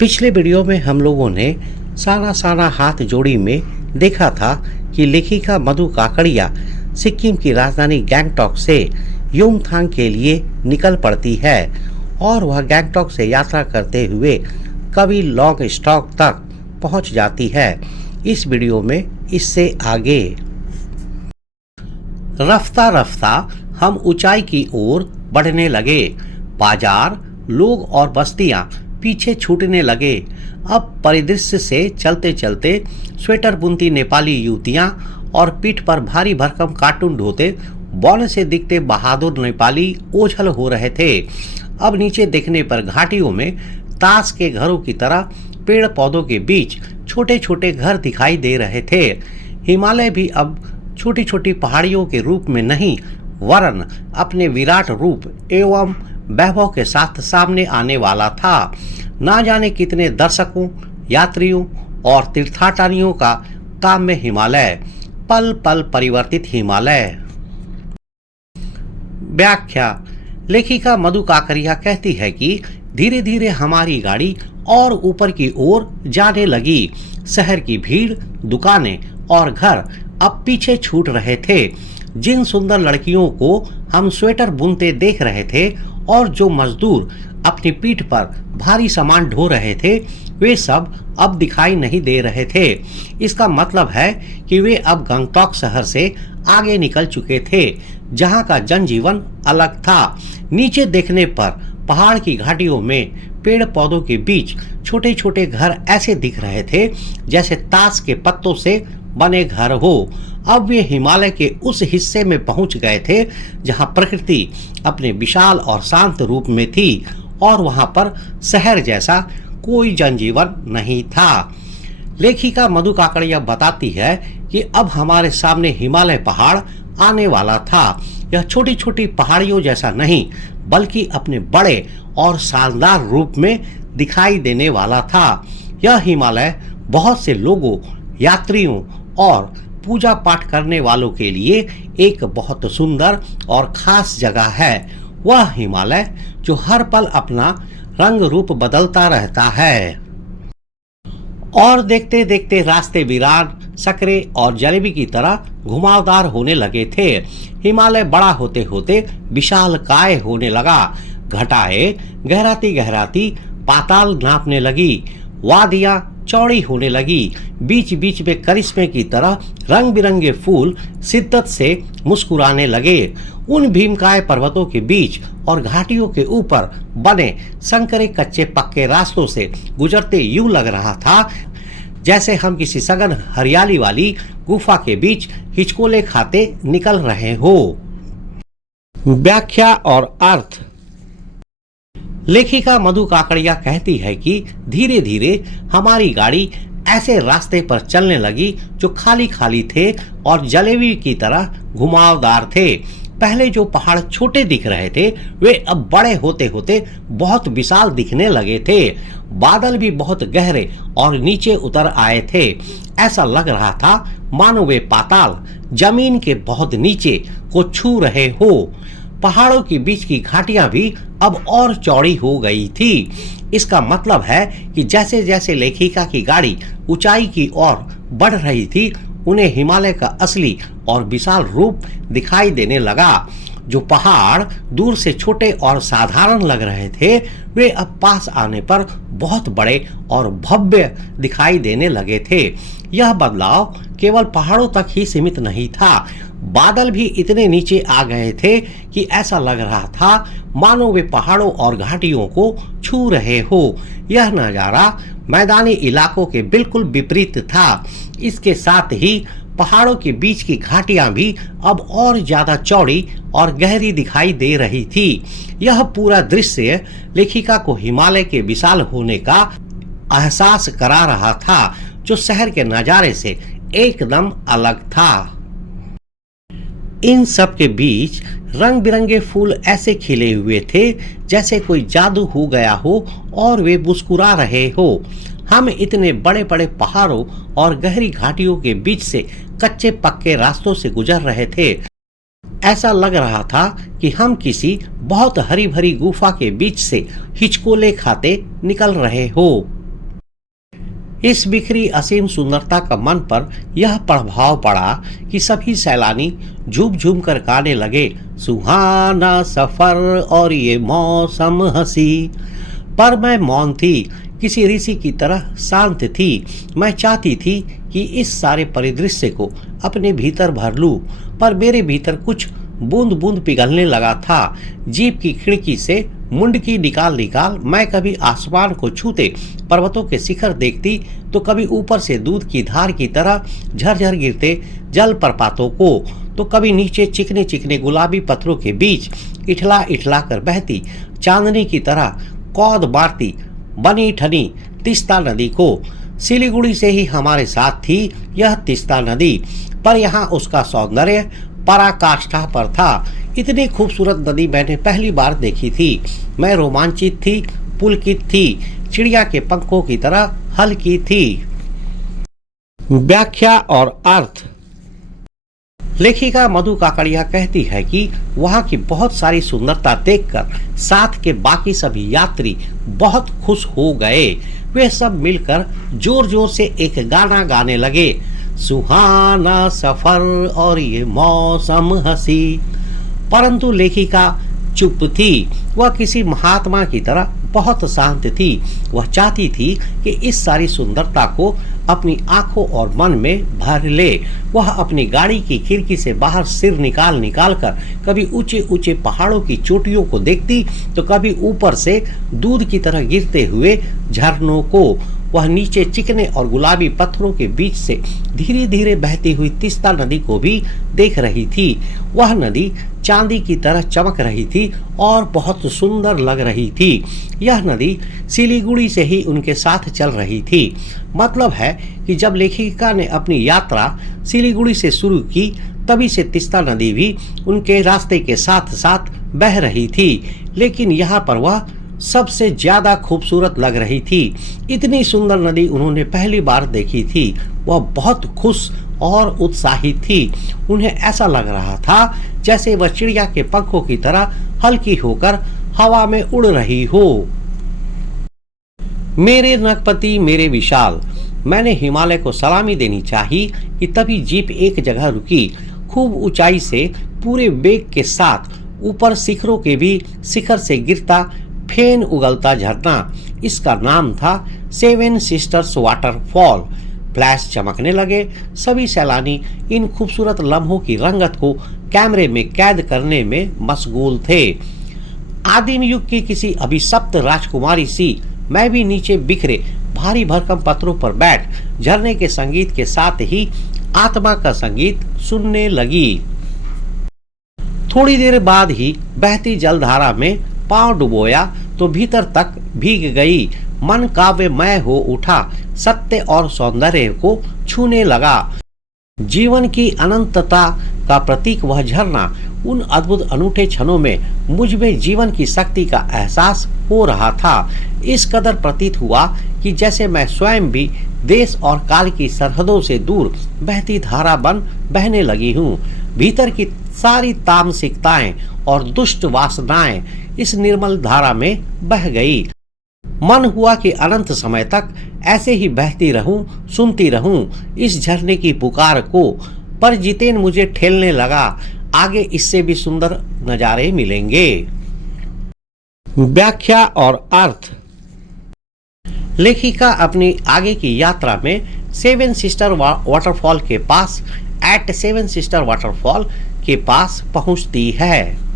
पिछले वीडियो में हम लोगों ने साना साना हाथ जोड़ी में देखा था कि लेखिका मधु काकड़िया सिक्किम की राजधानी गैंगटॉक से युमथांग के लिए निकल पड़ती है और वह गैंगटॉक से यात्रा करते हुए कभी लॉन्ग स्टॉक तक पहुंच जाती है। इस वीडियो में इससे आगे रफ्ता रफ्ता हम ऊंचाई की ओर बढ़ने लगे। बाजार, लोग और बस्तियां पीछे छूटने लगे। अब परिदृश्य से चलते चलते स्वेटर बुनती नेपाली युवतियां और पीठ पर भारी भरकम कार्टून ढोते बौने से दिखते बहादुर नेपाली ओझल हो रहे थे। अब नीचे देखने पर घाटियों में ताश के घरों की तरह पेड़ पौधों के बीच छोटे छोटे घर दिखाई दे रहे थे। हिमालय भी अब छोटी छोटी पहाड़ियों के रूप में नहीं वरन अपने विराट रूप एवं वैभव के साथ सामने आने वाला था। ना जाने कितने दर्शकों, यात्रियों और तीर्थाटनियों का काम्य हिमालय, पल पल परिवर्तित हिमालय। व्याख्या। लेखिका मधु काकड़िया कहती है कि धीरे धीरे हमारी गाड़ी और ऊपर की ओर जाने लगी। शहर की भीड़, दुकानें और घर अब पीछे छूट रहे थे। जिन सुंदर लड़कियों को हम स्वेटर बुनते देख रहे थे और जो मजदूर अपनी पीठ पर भारी सामान ढो रहे थे, वे सब अब दिखाई नहीं दे रहे थे। इसका मतलब है कि वे अब गंगटॉक शहर से आगे निकल चुके थे, जहां का जनजीवन अलग था। नीचे देखने पर पहाड़ की घाटियों में पेड़ पौधों के बीच छोटे छोटे घर ऐसे दिख रहे थे जैसे ताश के पत्तों से बने घर हो। अब वे हिमालय के उस हिस्से में पहुंच गए थे जहां प्रकृति अपने विशाल और शांत रूप में थी और वहां पर शहर जैसा कोई जनजीवन नहीं था। लेखिका मधु काकड़िया बताती है कि अब हमारे सामने हिमालय पहाड़ आने वाला था। यह छोटी छोटी पहाड़ियों जैसा नहीं बल्कि अपने बड़े और शानदार रूप में दिखाई देने वाला था। यह हिमालय बहुत से लोगों, यात्रियों और पूजा पाठ करने वालों के लिए एक बहुत सुंदर और खास जगह है। वह हिमालय जो हर पल अपना रंग रूप बदलता रहता है। और देखते देखते रास्ते वीरान, सकरे और जलेबी की तरह घुमावदार होने लगे थे। हिमालय बड़ा होते होते विशाल काय होने लगा। घटाएं गहराती गहराती पाताल नापने लगी। वादियां चौड़ी होने लगी। बीच बीच में करिश्मे की तरह रंग बिरंगे फूल शिद्दत से मुस्कुराने लगे। उन भीमकाय पर्वतों के बीच और घाटियों के ऊपर बने संकरे कच्चे पक्के रास्तों से गुजरते यूं लग रहा था जैसे हम किसी सघन हरियाली वाली गुफा के बीच हिचकोले खाते निकल रहे हो। व्याख्या और अर्थ। लेखिका मधु काकड़िया कहती है कि धीरे धीरे हमारी गाड़ी ऐसे रास्ते पर चलने लगी जो खाली खाली थे और जलेबी की तरह घुमावदार थे। पहले जो पहाड़ छोटे दिख रहे थे वे अब बड़े होते होते बहुत विशाल दिखने लगे थे। बादल भी बहुत गहरे और नीचे उतर आए थे। ऐसा लग रहा था मानो वे पाताल जमीन के बहुत नीचे को छू रहे हो। पहाड़ों के बीच की घाटियां भी अब और चौड़ी हो गई थी। इसका मतलब है कि जैसे जैसे लेखिका की गाड़ी ऊंचाई की ओर बढ़ रही थी, उन्हें हिमालय का असली और विशाल रूप दिखाई देने लगा। जो पहाड़ दूर से छोटे और साधारण लग रहे थे, वे अब पास आने पर बहुत बड़े और भव्य दिखाई देने लगे थे। यह बदलाव केवल पहाड़ों तक ही सीमित नहीं था। बादल भी इतने नीचे आ गए थे कि ऐसा लग रहा था मानो वे पहाड़ों और घाटियों को छू रहे हो। यह नजारा मैदानी इलाकों के बिल्कुल विपरीत था। इसके साथ ही पहाड़ों के बीच की घाटियां भी अब और ज्यादा चौड़ी और गहरी दिखाई दे रही थी। यह पूरा दृश्य लेखिका को हिमालय के विशाल होने का एहसास करा रहा था, जो शहर के नजारे से एकदम अलग था। इन सब के बीच रंग बिरंगे फूल ऐसे खिले हुए थे जैसे कोई जादू हो गया हो और वे मुस्कुरा रहे हो। हम इतने बड़े बड़े पहाड़ों और गहरी घाटियों के बीच से कच्चे पक्के रास्तों से गुजर रहे थे। ऐसा लग रहा था कि हम किसी बहुत हरी भरी गुफा के बीच से हिचकोले खाते निकल रहे हो। इस बिखरी असीम सुंदरता का मन पर यह प्रभाव पड़ा कि सभी सैलानी झूम झूम कर गाने लगे, सुहाना सफर और ये मौसम हंसी। पर मैं मौन थी, किसी ऋषि की तरह शांत थी। मैं चाहती थी कि इस सारे परिदृश्य को अपने भीतर भर लूं, पर मेरे भीतर कुछ बूंद बूंद पिघलने लगा था। जीप की खिड़की से मुंडकी निकाल निकाल मैं कभी आसमान को छूते पर्वतों के शिखर देखती, तो कभी ऊपर से दूध की धार की तरह झरझर गिरते जल प्रपातों को, तो कभी नीचे चिकने चिकने गुलाबी पत्थरों के बीच इठला इठला कर बहती चांदनी की तरह कौद मारती बनी ठनी तीस्ता नदी को। सिलीगुड़ी से ही हमारे साथ थी यह तीस्ता नदी, पर यहाँ उसका सौंदर्य पराकाष्ठा पर था। इतनी खूबसूरत नदी मैंने पहली बार देखी थी। मैं रोमांचित थी, पुलकित थी, चिड़िया के पंखों की तरह हल्की थी। व्याख्या और अर्थ। लेखिका मधु काकड़िया कहती है कि वहाँ की बहुत सारी सुंदरता देखकर साथ के बाकी सभी यात्री बहुत खुश हो गए। वे सब मिलकर जोर जोर से एक गाना गाने लगे, सुहाना सफर और ये मौसम हंसी। परंतु लेखिका चुप थी। वह किसी महात्मा की तरह बहुत शांत थी। वह चाहती थी कि इस सारी सुंदरता को अपनी आंखों और मन में भर ले। वह अपनी गाड़ी की खिड़की से बाहर सिर निकाल निकाल कर कभी ऊंचे ऊंचे पहाड़ों की चोटियों को देखती, तो कभी ऊपर से दूध की तरह गिरते हुए झरनों को। वह नीचे चिकने और गुलाबी पत्थरों के बीच से धीरे धीरे बहती हुई तीस्ता नदी को भी देख रही थी। वह नदी चांदी की तरह चमक रही थी और बहुत सुंदर लग रही थी। यह नदी सिलीगुड़ी से ही उनके साथ चल रही थी। मतलब है कि जब लेखिका ने अपनी यात्रा सिलीगुड़ी से शुरू की, तभी से तीस्ता नदी भी उनके रास्ते के साथ साथ बह रही थी। लेकिन यहाँ पर वह सबसे ज्यादा खूबसूरत लग रही थी। इतनी सुंदर नदी उन्होंने पहली बार देखी थी। वह बहुत खुश और उत्साहित थी। उन्हें ऐसा लग रहा था जैसे वह चिड़िया के पंखों की तरह हल्की होकर हवा में उड़ रही हो। मेरे नगपति मेरे विशाल। मैंने हिमालय को सलामी देनी चाहिए कि तभी जीप एक जगह रुकी। खूब ऊंचाई से पूरे वेग के साथ ऊपर शिखरों के भी शिखर से गिरता फेन उगलता झरना। इसका नाम था सेवन सिस्टर्स वाटरफॉल। फ्लैश चमकने लगे। सभी सैलानी इन खूबसूरत लम्हों की रंगत को कैमरे में कैद करने में मशगूल थे। आदिम युग की किसी अभिशप्त राजकुमारी सी मैं भी नीचे बिखरे भारी भरकम पत्थरों पर बैठ झरने के संगीत के साथ ही आत्मा का संगीत सुनने लगी। थोड़ी देर बाद ही बहती जलधारा में पांव डुबोया तो भीतर तक भीग गई। मन काव्यमय हो उठा। सत्य और सौंदर्य को छूने लगा। जीवन की अनंतता का प्रतीक वह झरना। उन अद्भुत अनूठे क्षणों में मुझ में जीवन की शक्ति का एहसास हो रहा था। इस कदर प्रतीत हुआ कि जैसे मैं स्वयं भी देश और काल की सरहदों से दूर बहती धारा बन बहने लगी हूँ। भीतर की सारी तामसिकताएं और दुष्ट वासनाएं इस निर्मल धारा में बह गई। मन हुआ कि अनंत समय तक ऐसे ही बहती रहूं, सुनती रहूं इस झरने की पुकार को। पर जितेन मुझे ठेलने लगा। आगे इससे भी सुंदर नजारे मिलेंगे। व्याख्या और अर्थ। लेखिका अपनी आगे की यात्रा में सेवन सिस्टर वाटरफॉल के पास सेवन सिस्टर वाटरफॉल के पास पहुंचती है।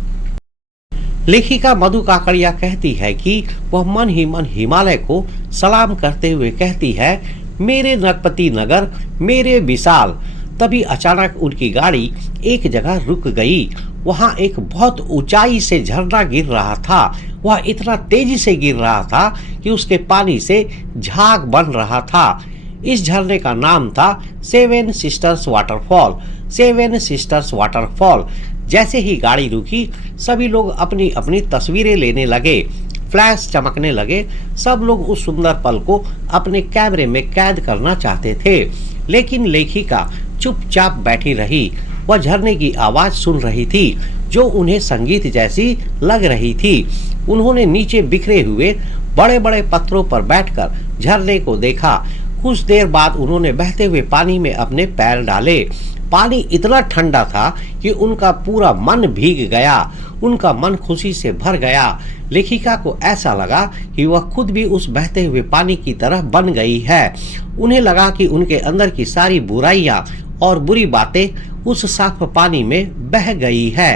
लेखिका मधु काकड़िया कहती है कि वह मन ही मन हिमालय को सलाम करते हुए कहती है, मेरे नगपति नगर, मेरे विशाल। तभी अचानक उनकी गाड़ी एक जगह रुक गई। वहां एक बहुत ऊंचाई से झरना गिर रहा था। वह इतना तेजी से गिर रहा था कि उसके पानी से झाग बन रहा था। इस झरने का नाम था seven sisters waterfall. Seven sisters waterfall. जैसे ही गाड़ी रुकी, सभी लोग अपनी अपनी तस्वीरें लेने लगे। फ्लैश चमकने लगे। सब लोग उस सुंदर पल को अपने कैमरे में कैद करना चाहते थे, लेकिन लेखिका चुपचाप बैठी रही। वह झरने की आवाज सुन रही थी जो उन्हें संगीत जैसी लग रही थी। उन्होंने नीचे बिखरे हुए बड़े बड़े पत्थरों पर बैठकर झरने को देखा। कुछ देर बाद उन्होंने बहते हुए पानी में अपने पैर डाले। पानी इतना ठंडा था कि उनका पूरा मन भीग गया। उनका मन खुशी से भर गया। लेखिका को ऐसा लगा कि वह खुद भी उस बहते हुए पानी की तरह बन गई है। उन्हें लगा कि उनके अंदर की सारी बुराइयां और बुरी बातें उस साफ पानी में बह गई है।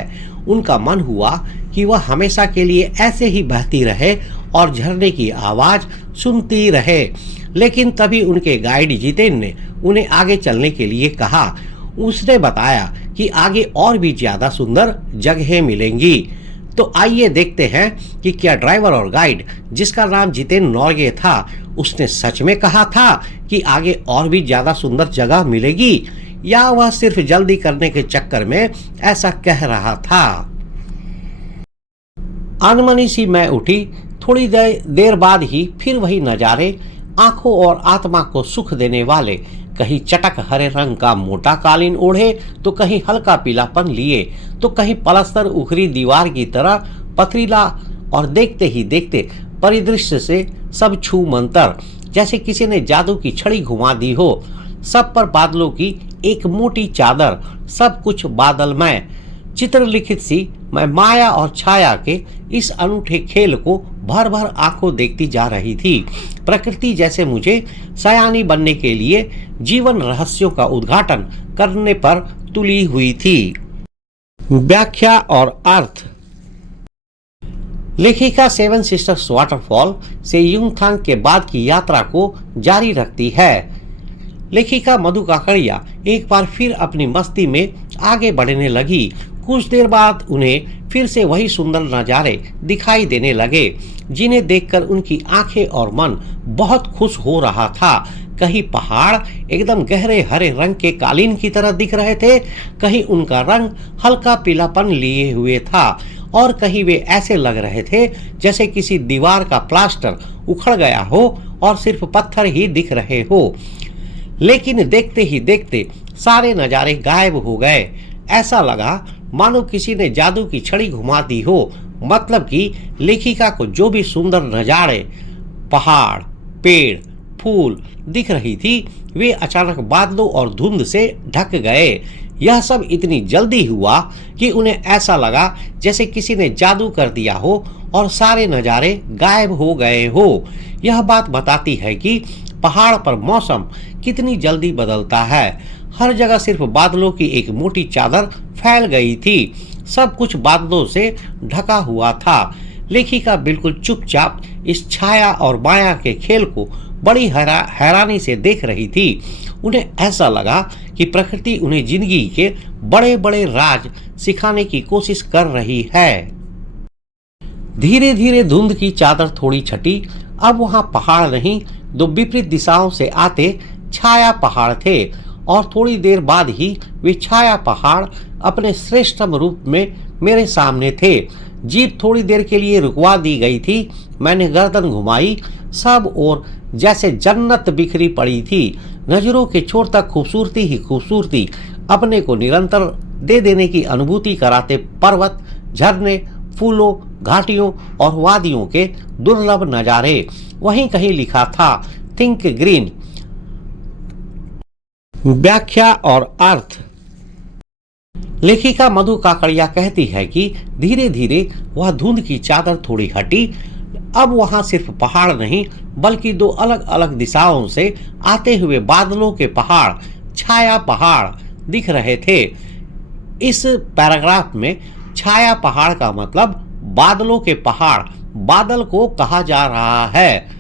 उनका मन हुआ कि वह हमेशा के लिए ऐसे ही बहती रहे और झरने की आवाज सुनती रहे। लेकिन तभी उनके गाइड जितेन ने उन्हें आगे चलने के लिए कहा। उसने बताया कि आगे और भी ज्यादा सुंदर जगहें मिलेंगी। तो आइए देखते हैं कि क्या ड्राइवर और गाइड, जिसका नाम जितेन नॉर्गे था, उसने सच में कहा था कि आगे और भी ज्यादा सुंदर जगह मिलेगी, या वह सिर्फ जल्दी करने के चक्कर में ऐसा कह रहा था। अनमनी सी मैं उठी। थोड़ी देर बाद ही फिर वही नजारे, आंखों और आत्मा को सुख देने वाले। कहीं चटक हरे रंग का मोटा कालीन ओढ़े तो कहीं हल्का पीलापन लिए तो कहीं पलस्तर उखरी दीवार की तरह पथरीला, और देखते ही देखते परिदृश्य से सब छू मंतर, जैसे किसी ने जादू की छड़ी घुमा दी हो। सब पर बादलों की एक मोटी चादर, सब कुछ बादलमय। चित्रलिखित सी मैं माया और छाया के इस अनूठे खेल को भर भर आंखों देखती जा रही थी। प्रकृति जैसे मुझे सयानी बनने के लिए जीवन रहस्यों का उद्घाटन करने पर तुली हुई थी। व्याख्या और अर्थ। लेखिका सेवन सिस्टर्स वाटरफॉल से युमथांग के बाद की यात्रा को जारी रखती है। लेखिका मधु काकड़िया एक बार फिर अपनी मस्ती में आगे बढ़ने लगी। कुछ देर बाद उन्हें फिर से वही सुंदर नज़ारे दिखाई देने लगे, जिन्हें देखकर उनकी आंखें और मन बहुत खुश हो रहा था। कहीं पहाड़ एकदम गहरे हरे रंग के कालीन की तरह दिख रहे थे, कहीं उनका रंग हल्का पीलापन लिए हुए था, और कहीं वे ऐसे लग रहे थे जैसे किसी दीवार का प्लास्टर उखड़ गया हो और सिर्फ पत्थर ही दिख रहे हो। लेकिन देखते ही देखते सारे नज़ारे गायब हो गए। ऐसा लगा मानो किसी ने जादू की छड़ी घुमा दी हो। मतलब कि लेखिका को जो भी सुंदर नज़ारे, पहाड़, पेड़, फूल दिख रही थी, वे अचानक बादलों और धुंध से ढक गए। यह सब इतनी जल्दी हुआ कि उन्हें ऐसा लगा जैसे किसी ने जादू कर दिया हो और सारे नज़ारे गायब हो गए हो। यह बात बताती है कि पहाड़ पर मौसम कितनी जल्दी बदलता है। हर जगह सिर्फ बादलों की एक मोटी चादर फैल गई थी। सब कुछ बादलों से ढका हुआ था। लेखिका बिल्कुल चुपचाप इस छाया और माया के खेल को बड़ी हैरानी से देख रही थी। उन्हें ऐसा लगा कि प्रकृति उन्हें जिंदगी के बड़े बड़े राज सिखाने की कोशिश कर रही है। धीरे धीरे धुंध की चादर थोड़ी छटी। अब वहां पहाड़ नहीं, दो विपरीत दिशाओं से आते छाया पहाड़ थे, और थोड़ी देर बाद ही वे छाया पहाड़ अपने श्रेष्ठतम रूप में मेरे सामने थे। जीप थोड़ी देर के लिए रुकवा दी गई थी। मैंने गर्दन घुमाई। सब ओर जैसे जन्नत बिखरी पड़ी थी। नजरों के छोर तक खूबसूरती ही खूबसूरती अपने को निरंतर दे देने की अनुभूति कराते पर्वत, झरने, फूलों, घाटियों और वादियों के दुर्लभ नजारे। वहीं कहीं लिखा था थिंक ग्रीन। व्याख्या और अर्थ। लेखिका मधु काकड़िया कहती है कि धीरे धीरे वह धुंध की चादर थोड़ी हटी। अब वहां सिर्फ पहाड़ नहीं, बल्कि दो अलग अलग दिशाओं से आते हुए बादलों के पहाड़, छाया पहाड़ दिख रहे थे। इस पैराग्राफ में छाया पहाड़ का मतलब बादलों के पहाड़, बादल को कहा जा रहा है।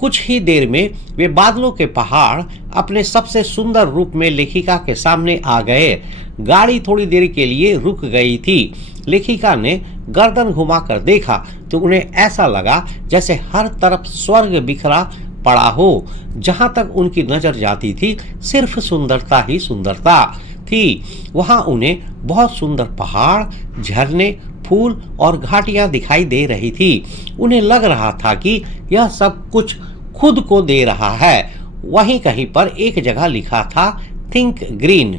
कुछ ही देर में वे बादलों के पहाड़ अपने सबसे सुंदर रूप में लेखिका के सामने आ गए। गाड़ी थोड़ी देर के लिए रुक गई थी। लेखिका ने गर्दन घुमाकर देखा तो उन्हें ऐसा लगा जैसे हर तरफ स्वर्ग बिखरा पड़ा हो। जहां तक उनकी नजर जाती थी सिर्फ सुंदरता ही सुंदरता थी। वहां उन्हें बहुत सुंदर पहाड़, झरने, फूल और घाटियां दिखाई दे रही थी। उन्हें लग रहा था कि यह सब कुछ खुद को दे रहा है। वहीं कहीं पर एक जगह लिखा था थिंक ग्रीन।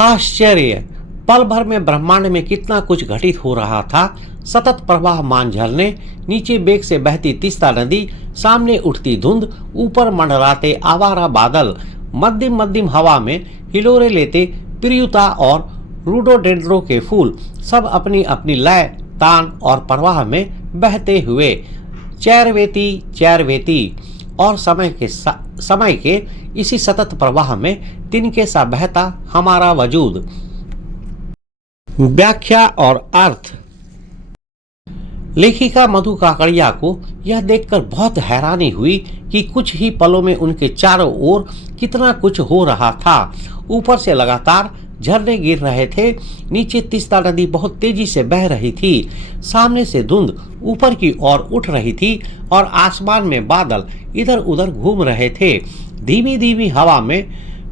आश्चर्य! पल भर में ब्रह्मांड में कितना कुछ घटित हो रहा था। सतत प्रवाहमान झरने, नीचे बेग से बहती तीस्ता नदी, सामने उठती धुंध, ऊपर मंडराते आवारा बादल, मध्यम मध्यम हवा में हिलोरे लेते प्रियुता और रोडोडेंड्रो के फूल, सब अपनी अपनी लय, तान और प्रवाह में बहते हुए चैरवेती चैरवेती और समय के इसी सतत प्रवाह में तिनके सा बहता हमारा वजूद। व्याख्या और अर्थ। लेखिका मधु काकड़िया को यह देखकर बहुत हैरानी हुई कि कुछ ही पलों में उनके चारों ओर कितना कुछ हो रहा था। ऊपर से लगातार झरने गिर रहे थे, नीचे तीस्ता नदी बहुत तेजी से बह रही थी, सामने से धुंध ऊपर की ओर उठ रही थी और आसमान में बादल इधर उधर घूम रहे थे। धीमी धीमी हवा में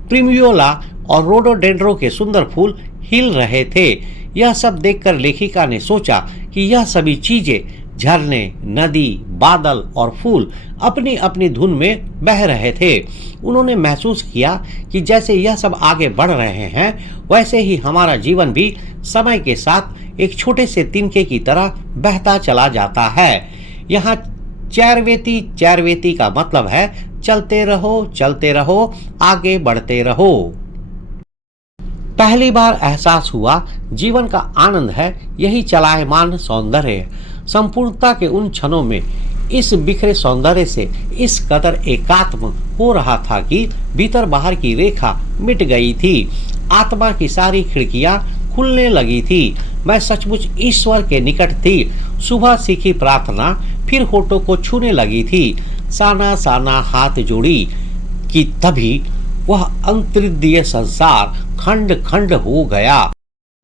प्रिमियोला और रोडोडेंड्रो के सुंदर फूल हिल रहे थे। यह सब देखकर लेखिका ने सोचा कि यह सभी चीजें, झरने, नदी, बादल और फूल अपनी अपनी धुन में बह रहे थे। उन्होंने महसूस किया कि जैसे यह सब आगे बढ़ रहे हैं, वैसे ही हमारा जीवन भी समय के साथ एक छोटे से तिनके की तरह बहता चला जाता है। यहाँ चैरवेती चैरवेती का मतलब है चलते रहो, आगे बढ़ते रहो। पहली बार एहसास हुआ जीवन का आनंद है यही चलायमान सौंदर्य। संपूर्णता के उन क्षणों में इस बिखरे सौंदर्य से इस कदर एकात्म हो रहा था कि भीतर बाहर की रेखा मिट गई थी। आत्मा की सारी खिड़कियां खुलने लगी थी। मैं सचमुच ईश्वर के निकट थी। सुबह सीखी प्रार्थना फिर होठों को छूने लगी थी। साना साना हाथ जोड़ी कि तभी वह अंतरिदीय संसार खंड खंड हो गया।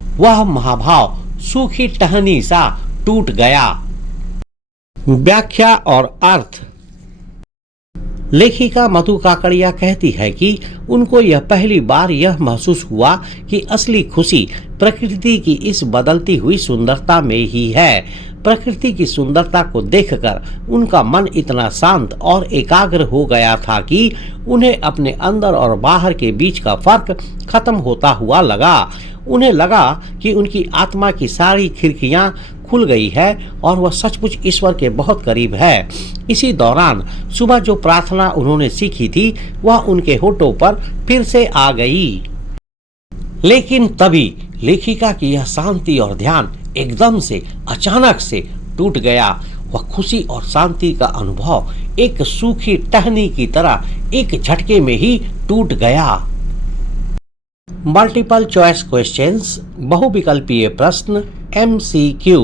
वह महाभाव सूखी टहनी सा टूट गया। व्याख्या और अर्थ। लेखिका मधु काकड़िया कहती है कि उनको यह पहली बार यह महसूस हुआ कि असली खुशी प्रकृति की इस बदलती हुई सुंदरता में ही है। प्रकृति की सुंदरता को देखकर उनका मन इतना शांत और एकाग्र हो गया था कि उन्हें अपने अंदर और बाहर के बीच का फर्क खत्म होता हुआ लगा। उन्हें लगा कि उनकी आत्मा की सारी खिड़कियां खुल गई है और वह सचमुच ईश्वर के बहुत करीब है। इसी दौरान सुबह जो प्रार्थना उन्होंने सीखी थी वह उनके होठों पर फिर से आ गई। लेकिन तभी लेखिका की यह शांति और ध्यान एकदम से अचानक से टूट गया। वह खुशी और शांति का अनुभव एक सूखी टहनी की तरह एक झटके में ही टूट गया। मल्टीपल चॉइस क्वेश्चंस, बहुविकल्पीय प्रश्न, MCQ।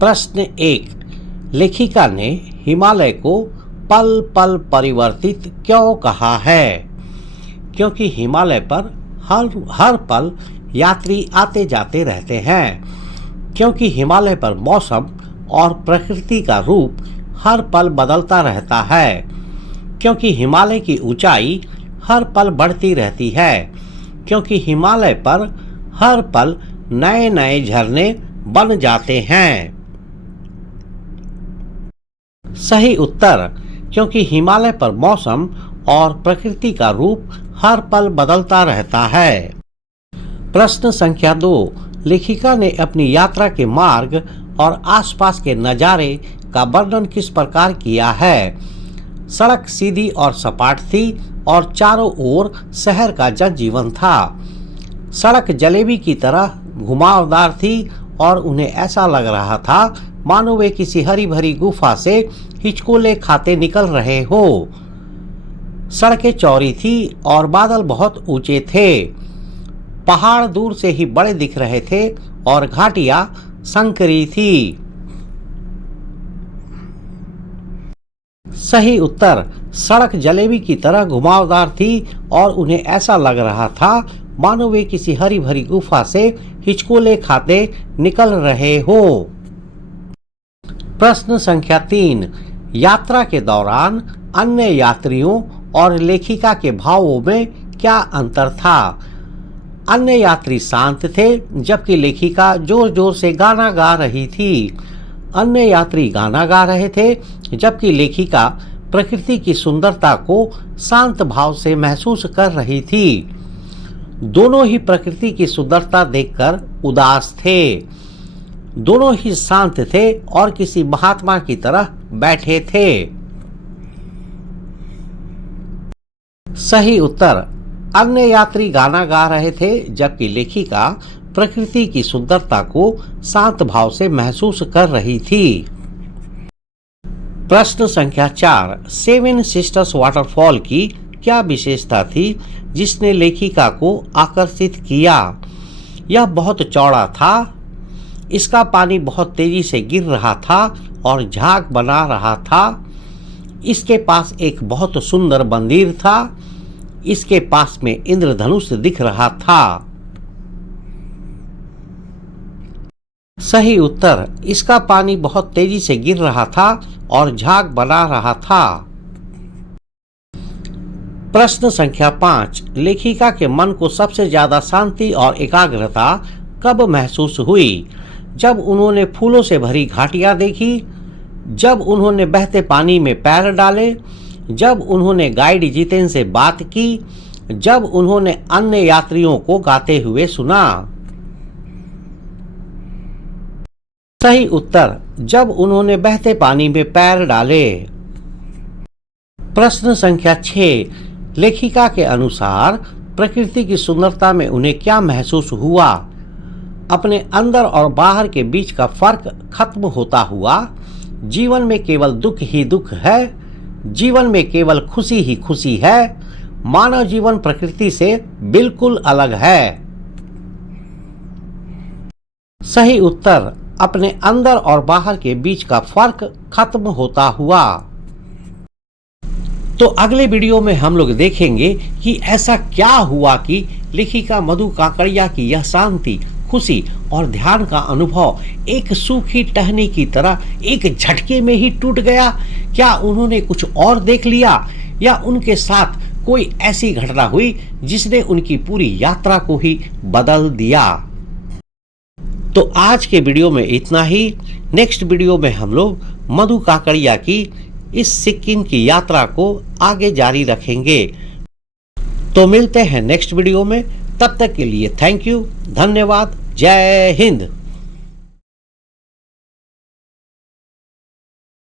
प्रश्न 1, लेखिका ने हिमालय को पल पल परिवर्तित क्यों कहा है? क्योंकि हिमालय पर हर पल यात्री आते जाते रहते हैं। क्योंकि हिमालय पर मौसम और प्रकृति का रूप हर पल बदलता रहता है। क्योंकि हिमालय की ऊंचाई हर पल बढ़ती रहती है। क्योंकि हिमालय पर हर पल नए नए झरने बन जाते हैं। सही उत्तर, क्योंकि हिमालय पर मौसम और प्रकृति का रूप हर पल बदलता रहता है। प्रश्न संख्या 2, लेखिका ने अपनी यात्रा के मार्ग और आसपास के नज़ारे का वर्णन किस प्रकार किया है? सड़क सीधी और सपाट थी और चारों ओर शहर का जनजीवन था। सड़क जलेबी की तरह घुमावदार थी और उन्हें ऐसा लग रहा था मानो वे किसी हरी भरी गुफा से हिचकोले खाते निकल रहे हो। सड़कें चौड़ी थी और बादल बहुत ऊंचे थे। पहाड़ दूर से ही बड़े दिख रहे थे और घाटियां संकरी थी। सही उत्तर, सड़क जलेबी की तरह घुमावदार थी और उन्हें ऐसा लग रहा था मानो वे किसी हरी भरी गुफा से हिचकोले खाते निकल रहे हो। प्रश्न संख्या 3, यात्रा के दौरान अन्य यात्रियों और लेखिका के भावों में क्या अंतर था? अन्य यात्री शांत थे जबकि लेखिका जोर जोर से गाना गा रही थी। अन्य यात्री गाना गा रहे थे जबकि लेखिका प्रकृति की सुंदरता को शांत भाव से महसूस कर रही थी। दोनों ही प्रकृति की सुंदरता देखकर उदास थे। दोनों ही शांत थे और किसी महात्मा की तरह बैठे थे। सही उत्तर। अन्य यात्री गाना गा रहे थे जबकि लेखिका प्रकृति की सुंदरता को शांत भाव से महसूस कर रही थी। प्रश्न संख्या 4। सेवन सिस्टर्स वाटरफॉल की क्या विशेषता थी जिसने लेखिका को आकर्षित किया? यह बहुत चौड़ा था, इसका पानी बहुत तेजी से गिर रहा था और झाग बना रहा था, इसके पास एक बहुत सुंदर मंदिर था, इसके पास में इंद्रधनुष दिख रहा था। सही उत्तर। इसका पानी बहुत तेजी से गिर रहा था और झाग बना रहा था। प्रश्न संख्या 5। लेखिका के मन को सबसे ज्यादा शांति और एकाग्रता कब महसूस हुई? जब उन्होंने फूलों से भरी घाटियां देखी, जब उन्होंने बहते पानी में पैर डाले, जब उन्होंने गाइड जितेन से बात की, जब उन्होंने अन्य यात्रियों को गाते हुए सुना। सही उत्तर। जब उन्होंने बहते पानी में पैर डाले। प्रश्न संख्या 6। लेखिका के अनुसार प्रकृति की सुंदरता में उन्हें क्या महसूस हुआ? अपने अंदर और बाहर के बीच का फर्क खत्म होता हुआ, जीवन में केवल दुख ही दुख है, जीवन में केवल खुशी ही खुशी है, मानव जीवन प्रकृति से बिल्कुल अलग है। सही उत्तर। अपने अंदर और बाहर के बीच का फर्क खत्म होता हुआ। तो अगले वीडियो में हम लोग देखेंगे कि ऐसा क्या हुआ कि लेखिका मधु काकड़िया की यह शांति, खुशी और ध्यान का अनुभव एक सूखी टहनी की तरह एक झटके में ही टूट गया। क्या उन्होंने कुछ और देख लिया या उनके साथ कोई ऐसी घटना हुई जिसने उनकी पूरी यात्रा को ही बदल दिया? तो आज के वीडियो में इतना ही। नेक्स्ट वीडियो में हम लोग मधु काकड़िया की इस सिक्किम की यात्रा को आगे जारी रखेंगे। तो मिलते हैं नेक्स्ट वीडियो में। तब तक के लिए थैंक यू, धन्यवाद, जय हिंद।